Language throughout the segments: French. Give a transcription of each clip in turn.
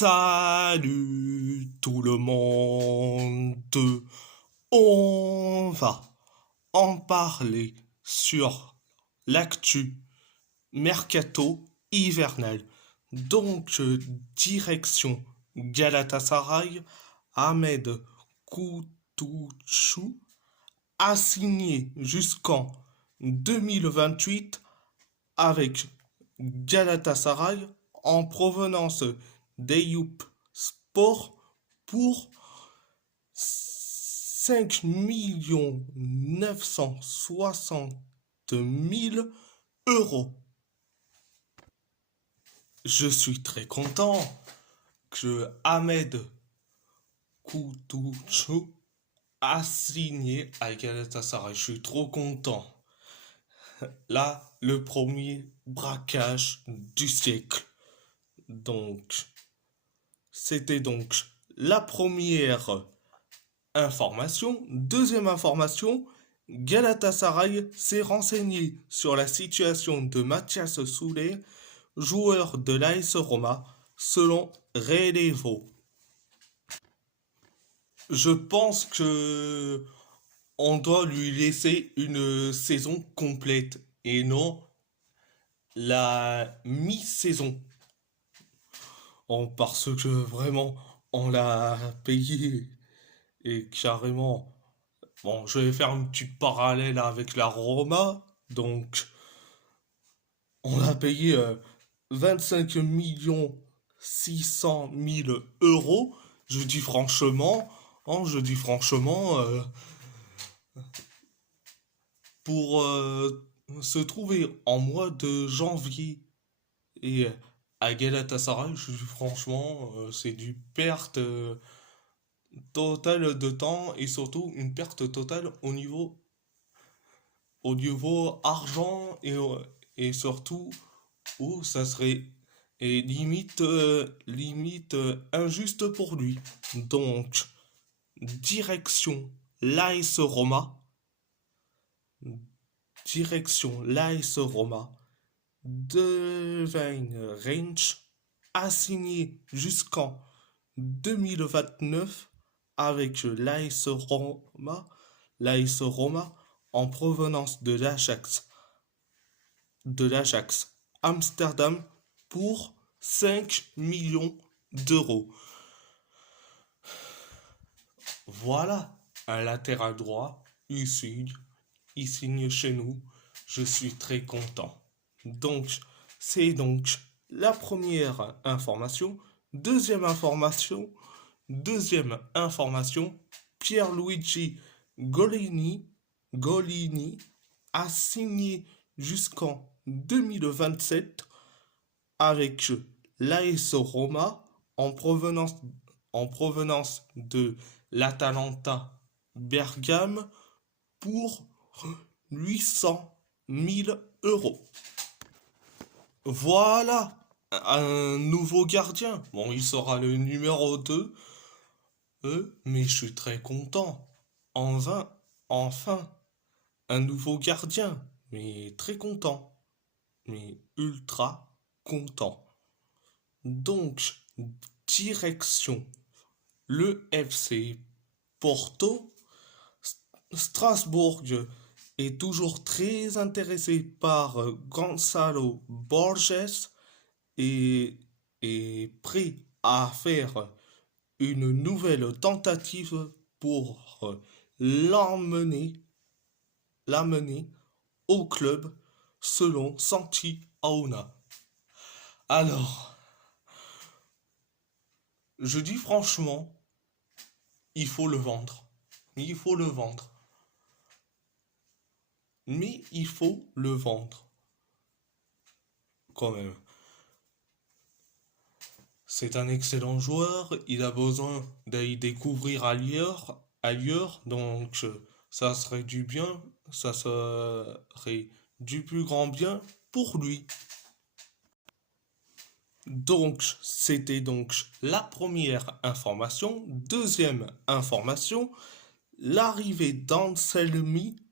Salut tout le monde, on va en parler sur l'actu mercato hivernal. Donc, direction Galatasaray, Ahmed Kutucu a signé jusqu'en 2028 avec Galatasaray en provenance d'Eyüp Sport pour 5 960 000 euros. Je suis très content que Ahmed Kutucu a signé à Galatasaray. Je suis trop content. Là, le premier braquage du siècle. Donc, c'était donc la première information. Deuxième information, Galatasaray s'est renseigné sur la situation de Mathias Soulé, joueur de l'AS Roma, selon Relevo. Je pense que on doit lui laisser une saison complète et non la mi-saison. Parce que vraiment, on l'a payé et carrément. Bon, je vais faire une petite parallèle avec la Roma. Donc, on a payé 25 millions 600 000 euros. Je dis franchement, pour se trouver en mois de janvier et à Galatasaray, je dis franchement, c'est du perte totale de temps et surtout une perte totale au niveau argent et surtout où ça serait et limite injuste pour lui. Donc direction l'AS Roma, direction l'AS Roma, Devin Range a signé jusqu'en 2029 avec l'AS Roma en provenance de l'Ajax Amsterdam pour 5 millions d'euros. Voilà un latéral droit ici, il signe chez nous. Je suis très content. Donc, c'est donc la première information. Deuxième information, Pierluigi Golini a signé jusqu'en 2027 avec l'AS Roma en provenance de l'Atalanta Bergame pour 800 000 euros. Voilà un nouveau gardien. Bon, il sera le numéro 2, mais je suis très content. Enfin, un nouveau gardien. Mais très content. Mais ultra content. Donc, direction le FC Porto. Strasbourg est toujours très intéressé par Gonzalo Borges et est prêt à faire une nouvelle tentative pour l'amener au club selon Santi Auna. Alors, je dis franchement, il faut le vendre. Il faut le vendre. Mais il faut le vendre. Quand même. C'est un excellent joueur. Il a besoin d'aller découvrir ailleurs. Donc, ça serait du bien. Ça serait du plus grand bien pour lui. Donc, c'était donc la première information. Deuxième information, l'arrivée d'Anselmi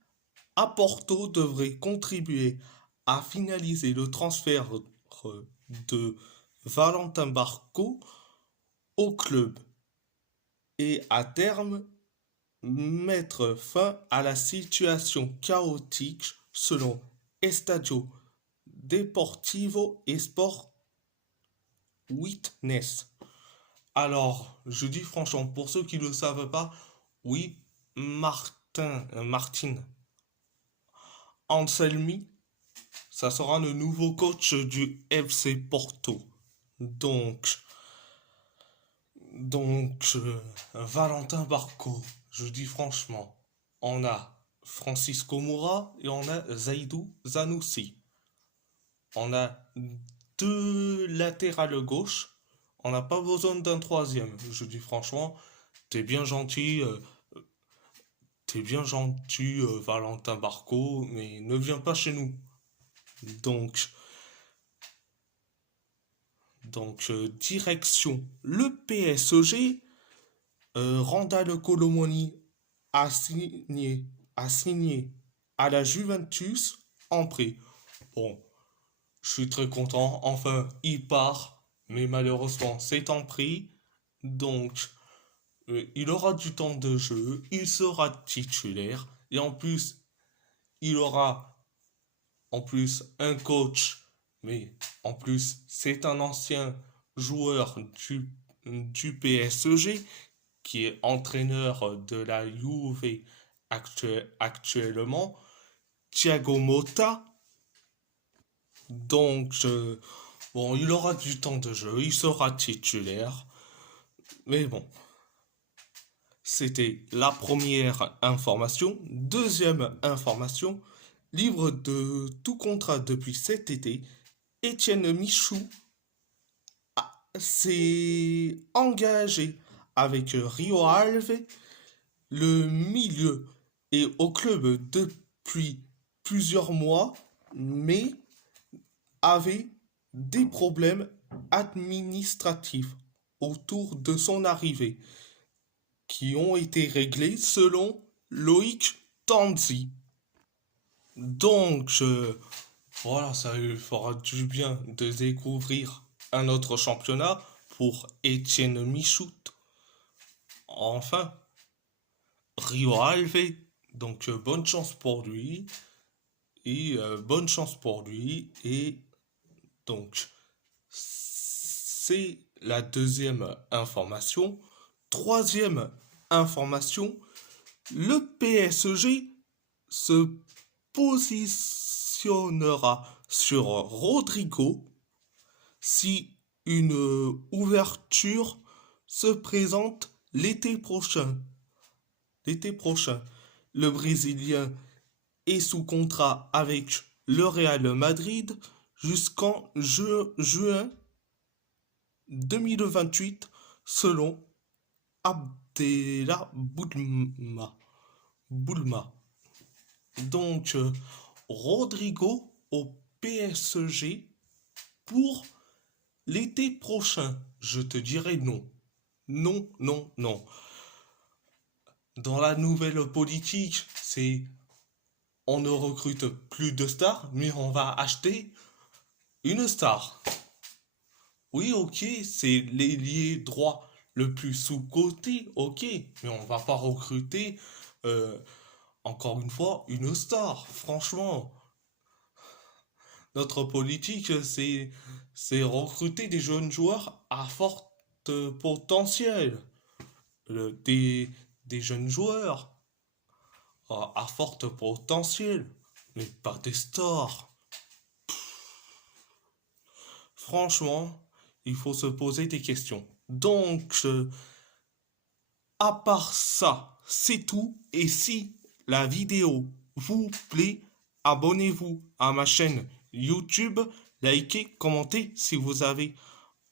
à Porto devrait contribuer à finaliser le transfert de Valentin Barco au club et à terme mettre fin à la situation chaotique selon Estadio Deportivo et Sport Witness. Alors, je dis franchement, pour ceux qui ne le savent pas, oui, Martin Anselmi, ça sera le nouveau coach du FC Porto. Donc, donc, Valentin Barco, je dis franchement, on a Francisco Moura et on a Zaidou Zanoussi. On a deux latérales gauche. On n'a pas besoin d'un troisième. Je dis franchement, t'es bien gentil, Valentin Barco, mais ne viens pas chez nous. Donc, direction le PSG. Randall Colomoni a signé à la Juventus en prêt. Bon, je suis très content. Enfin, il part, mais malheureusement, c'est en prêt. Donc, il aura du temps de jeu, il sera titulaire, et en plus, il aura en plus un coach, mais en plus, c'est un ancien joueur du PSG qui est entraîneur de la Juve actuellement, Thiago Motta. Donc, bon, il aura du temps de jeu, il sera titulaire. Mais bon, c'était la première information. Deuxième information, libre de tout contrat depuis cet été, Étienne Michou s'est engagé avec Rio Ave. Le milieu est au club depuis plusieurs mois, mais avait des problèmes administratifs autour de son arrivée, qui ont été réglés selon Loïc Tanzi. Donc, voilà, ça lui fera du bien de découvrir un autre championnat pour Étienne Michout. Enfin, Rio Ave, donc bonne chance pour lui. Et bonne chance pour lui. Et donc, c'est la deuxième information. Troisième information, le PSG se positionnera sur Rodrigo si une ouverture se présente l'été prochain. L'été prochain, le Brésilien est sous contrat avec le Real Madrid jusqu'en juin 2028 selon Abdella Boulma. Donc, Rodrigo au PSG pour l'été prochain. Je te dirais non. Non, non, non. Dans la nouvelle politique, c'est on ne recrute plus de stars, mais on va acheter une star. Oui, ok, c'est l'ailier droit le plus sous-coté, ok, mais on va pas recruter, encore une fois, une star. Franchement, notre politique, c'est recruter des jeunes joueurs à fort potentiel. Des jeunes joueurs à fort potentiel, mais pas des stars. Franchement, il faut se poser des questions. Donc, à part ça, c'est tout. Et si la vidéo vous plaît, abonnez-vous à ma chaîne YouTube, likez, commentez si vous avez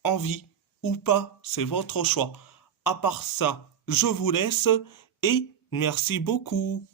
envie ou pas, c'est votre choix. À part ça, je vous laisse et merci beaucoup.